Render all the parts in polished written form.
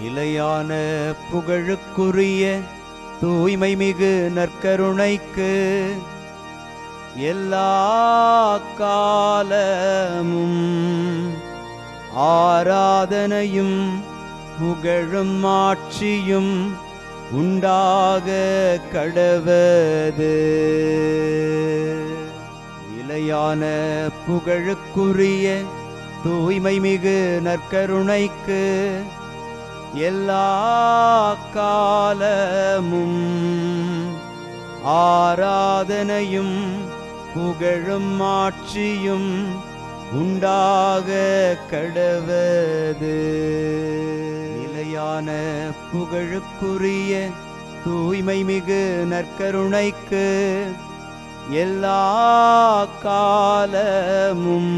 நிலையான புகழுக்குரிய தூய்மை மிகு நற்கருணைக்கு எல்லா காலமும் ஆராதனையும் புகழும் ஆட்சியும் உண்டாக கடவது. நிலையான புகழுக்குரிய தூய்மை மிகு நற்கருணைக்கு எல்லா காலமும் ஆராதனையும் புகழும் ஆட்சியும் உண்டாக கடவது. நிலையான புகழுக்குரிய தூய்மை மிகு நற்கருணைக்கு எல்லா காலமும்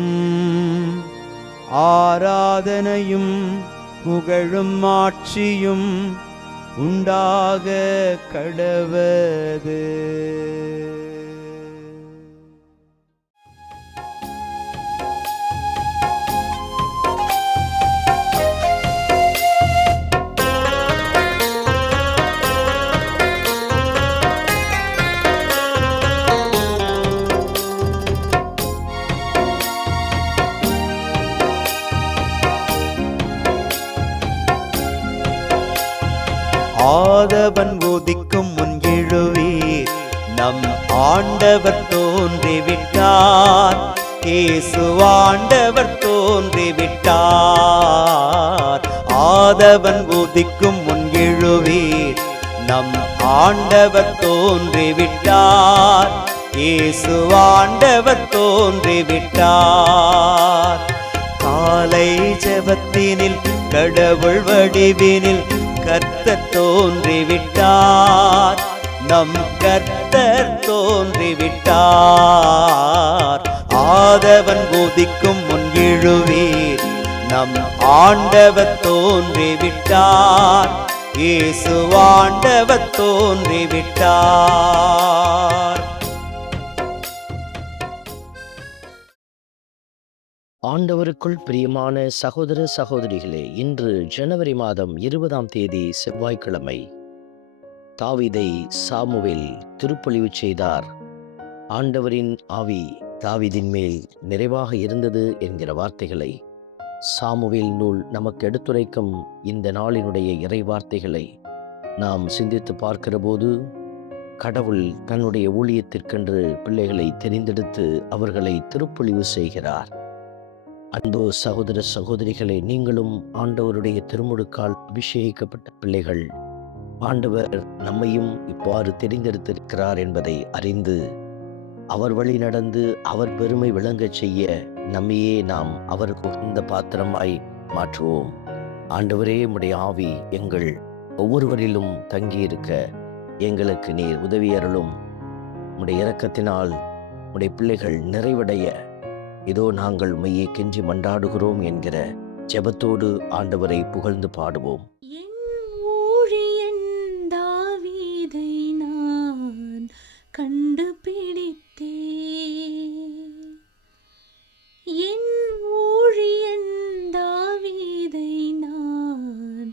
ஆராதனையும் புகழும் ஆட்சியும் உண்டாக கடவது. ஆதவன் உதிக்கும் முன் எழுவீர், நம் ஆண்டவர் தோன்றிவிட்டார். இயேசு ஆண்டவர் தோன்றிவிட்டார். ஆதவன் உதிக்கும் முன் எழுவீர், நம் ஆண்டவர் தோன்றிவிட்டார். இயேசு ஆண்டவர் தோன்றிவிட்டார். காலை ஜெபத்தினில் கடவுள் வடிவினில் கர்த்தர் தோன்றிவிட்டார். நம் கர்த்தர் தோன்றிவிட்டார். ஆதவன் உதிக்கும் முன் எழுவீர், நம் ஆண்டவர் தோன்றிவிட்டார். இயேசு ஆண்டவர் தோன்றிவிட்டார். ஆண்டவருக்குள் பிரியமான சகோதர சகோதரிகளே, இன்று ஜனவரி மாதம் 20ஆம் தேதி செவ்வாய்க்கிழமை. தாவீதை சாமுவேல் திருப்பொழிவு செய்தார். ஆண்டவரின் ஆவி தாவீதின் மேல் நிறைவாக இருந்தது என்கிற வார்த்தைகளை சாமுவேல் நூல் நமக்கு எடுத்துரைக்கும் இந்த நாளினுடைய இறை வார்த்தைகளை நாம் சிந்தித்து பார்க்கிற போது, கடவுள் தன்னுடைய ஊழியத்திற்கென்று பிள்ளைகளை தெரிந்தெடுத்து அவர்களை திருப்பொழிவு செய்கிறார். அன்பு சகோதர சகோதரிகளே, நீங்களும் ஆண்டவருடைய திருமுழுக்கால் அபிஷேகிக்கப்பட்ட பிள்ளைகள். ஆண்டவர் நம்மையும் இவ்வாறு தெரிந்தெடுத்திருக்கிறார் என்பதை அறிந்து அவர் வழி நடந்து அவர் பெருமை விளங்கச் செய்ய நம்மையே நாம் அவருக்கு உகந்த பாத்திரமாய் மாற்றுவோம். ஆண்டவரே, உம்முடைய ஆவி எங்கள் ஒவ்வொருவரிலும் தங்கியிருக்க எங்களுக்கு நீர் உதவி அருளும். உம்முடைய இரக்கத்தினால் உம்முடைய பிள்ளைகள் நிறைவடைய இதோ நாங்கள் உம்மையே கெஞ்சி மன்றாடுகிறோம் என்கிற ஜெபத்தோடு ஆண்டவரை புகழ்ந்து பாடுவோம். என் ஊழியன் தாவீதை நான் கண்டுபிடித்தேன். என் ஊழியன் தாவீதை நான்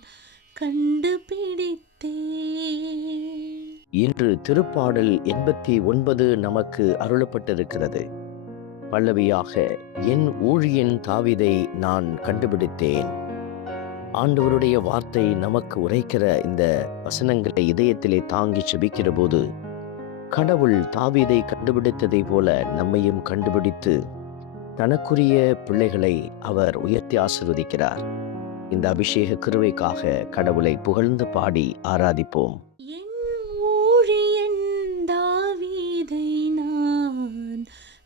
கண்டுபிடித்தேன். இன்று திருப்பாடல் 89 நமக்கு அருளப்பட்டிருக்கிறது. பல்லவியாக, என் ஊழியன் தாவீதை நான் கண்டுபிடித்தேன். ஆண்டவருடைய வார்த்தை நமக்கு உரைக்கிற இந்த வசனங்களை இதயத்திலே தாங்கி செபிக்கிற போது, கடவுள் தாவீதை கண்டுபிடித்ததை போல நம்மையும் கண்டுபிடித்து தனக்குரிய பிள்ளைகளை அவர் உயர்த்தி ஆசீர்வதிக்கிறார். இந்த அபிஷேக கிருபைக்காக கடவுளை புகழ்ந்து பாடி ஆராதிப்போம்.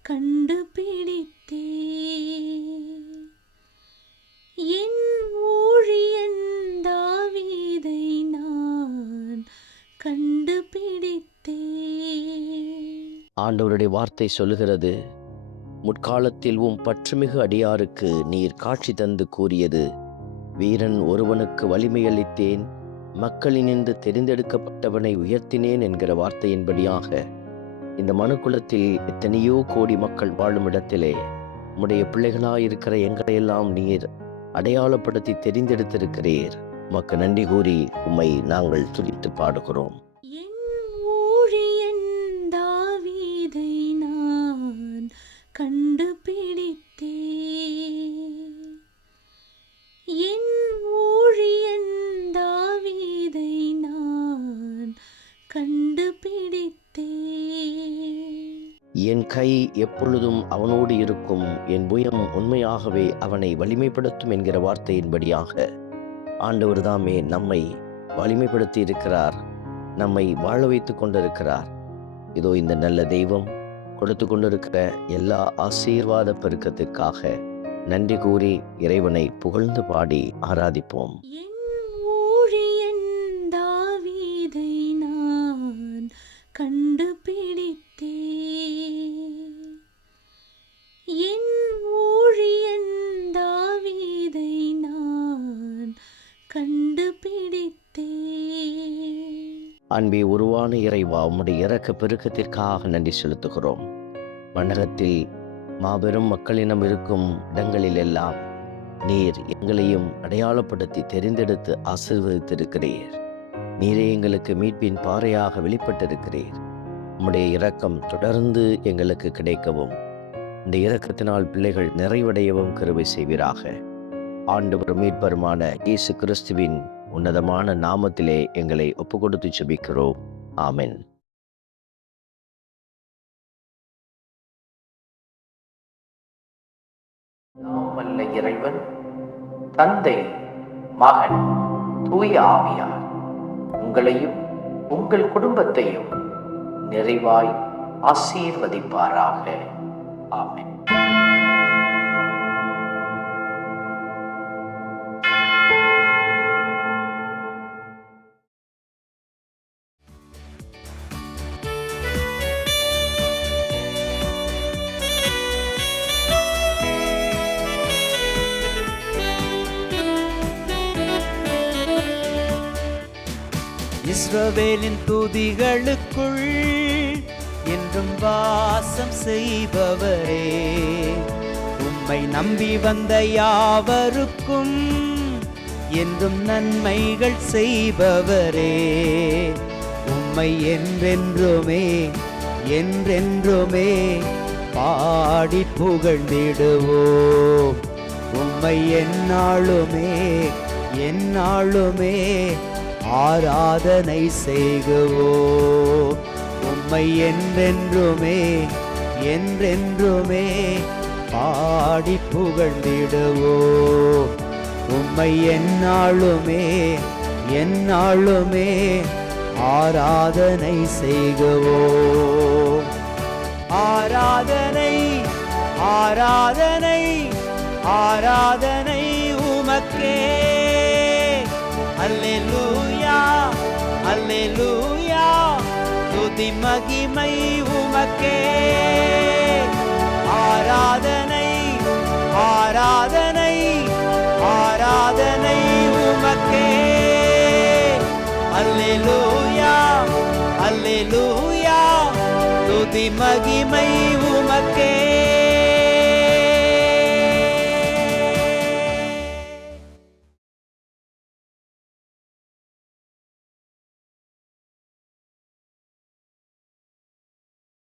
கண்டுபிடித்தேன். என் ஊழியன் தாவீதை நான் கண்டுபிடித்தேன். ஆண்டவருடைய வார்த்தை சொல்லுகிறது, முற்காலத்தில் பற்றுமிகு அடியாருக்கு நீர் காட்சி தந்து கூறியது, வீரன் ஒருவனுக்கு வலிமையளித்தேன், மக்களினின்று தெரிந்தெடுக்கப்பட்டவனை உயர்த்தினேன் என்கிற வார்த்தையின்படியாக இந்த மனுக்குலத்தில் எத்தனையோ கோடி மக்கள் வாழும் இடத்திலே உம்முடைய பிள்ளைகளாயிருக்கிற எங்களையெல்லாம் நீர் அடையாளப்படுத்தி தெரிந்தெடுத்திருக்கிறீர். உமக்கு நன்றி கூறி உம்மை நாங்கள் துதித்து பாடுகிறோம். என் ஊழியன் தாவீதை நான் கண்டுபிடித்தேன். என் ஊழியன் தாவீதை நான் கண்டுபிடித்தேன். என் கை எப்பொழுதும் அவனோடு இருக்கும், என் புயம் உண்மையாகவே அவனை வலிமைப்படுத்தும் என்கிற வார்த்தையின்படியாக ஆண்டவர் தாமே நம்மை வலிமைப்படுத்தி இருக்கிறார், நம்மை வாழ வைத்து கொண்டிருக்கிறார். இதோ இந்த நல்ல தெய்வம் கொடுத்து கொண்டிருக்கிற எல்லா ஆசீர்வாத பெருக்கத்திற்காக நன்றி கூறி இறைவனை புகழ்ந்து பாடி ஆராதிப்போம். என் ஊழியன் தாவீதை நான் கண்டுபிடித்தேன். என் ஊழியன் தாவீதை நான் கண்டுபிடித்தேன். அன்பே உருவான இறைவா, உம்முடைய இரக்க பெருக்கத்திற்காக நன்றி செலுத்துகிறோம். மன்னகத்தில் மாபெரும் மக்களினம் இருக்கும் இடங்களில் எல்லாம் நீர் எங்களையும் அடையாளப்படுத்தி தெரிந்தெடுத்து ஆசீர்வதித்திருக்கிறீர். நீரே எங்களுக்கு மீட்பின் பாறையாக வெளிப்பட்டிருக்கிறீர். உம்முடைய இரக்கம் தொடர்ந்து எங்களுக்கு கிடைக்கவும், இந்த இரக்கத்தினால் பிள்ளைகள் நிறைவடையவும் கிருபை செய்வீராக. ஆண்டவர் மீட்பருமான இயேசு கிறிஸ்துவின் உன்னதமான நாமத்திலே எங்களை ஒப்புக்கொடுத்து ஜெபிக்கிறோம். ஆமென். நாம் வல்ல இறைவன் தந்தை, மகன், தூய ஆவியார் உங்களையும் உங்கள் குடும்பத்தையும் நிறைவாய் ஆசீர்வதிப்பாராக. ஆமென். இஸ்ரவேலின் துதிகளுக்குள் என்றும் வாசம் செய்பவரே, உம்மை நம்பி வந்த யாவருக்கும் என்றும் நன்மைகள் செய்பவரே, உம்மை என்றென்றுமே என்றென்றுமே பாடி புகழ்ந்திடுவோம். உம்மை எந்நாளுமே எந்நாளுமே ஆராதனை செய்குவோம். உம்மை என்றென்றுமே என்றென்றுமே பாடி புகழ்ந்திடுவோம். உம்மை எந்நாளுமே எந்நாளுமே ஆராதனை செய்குவோம். ஆராதனை ஆராதனை ஆராதனை உமக்கே. அல்லேலூயா அல்லேலூயா, துதி மகிமை உமக்கே. ஆராதனை ஆராதனை ஆராதனை உமக்கே. அல்லேலூயா அல்லேலூயா, துதி மகிமை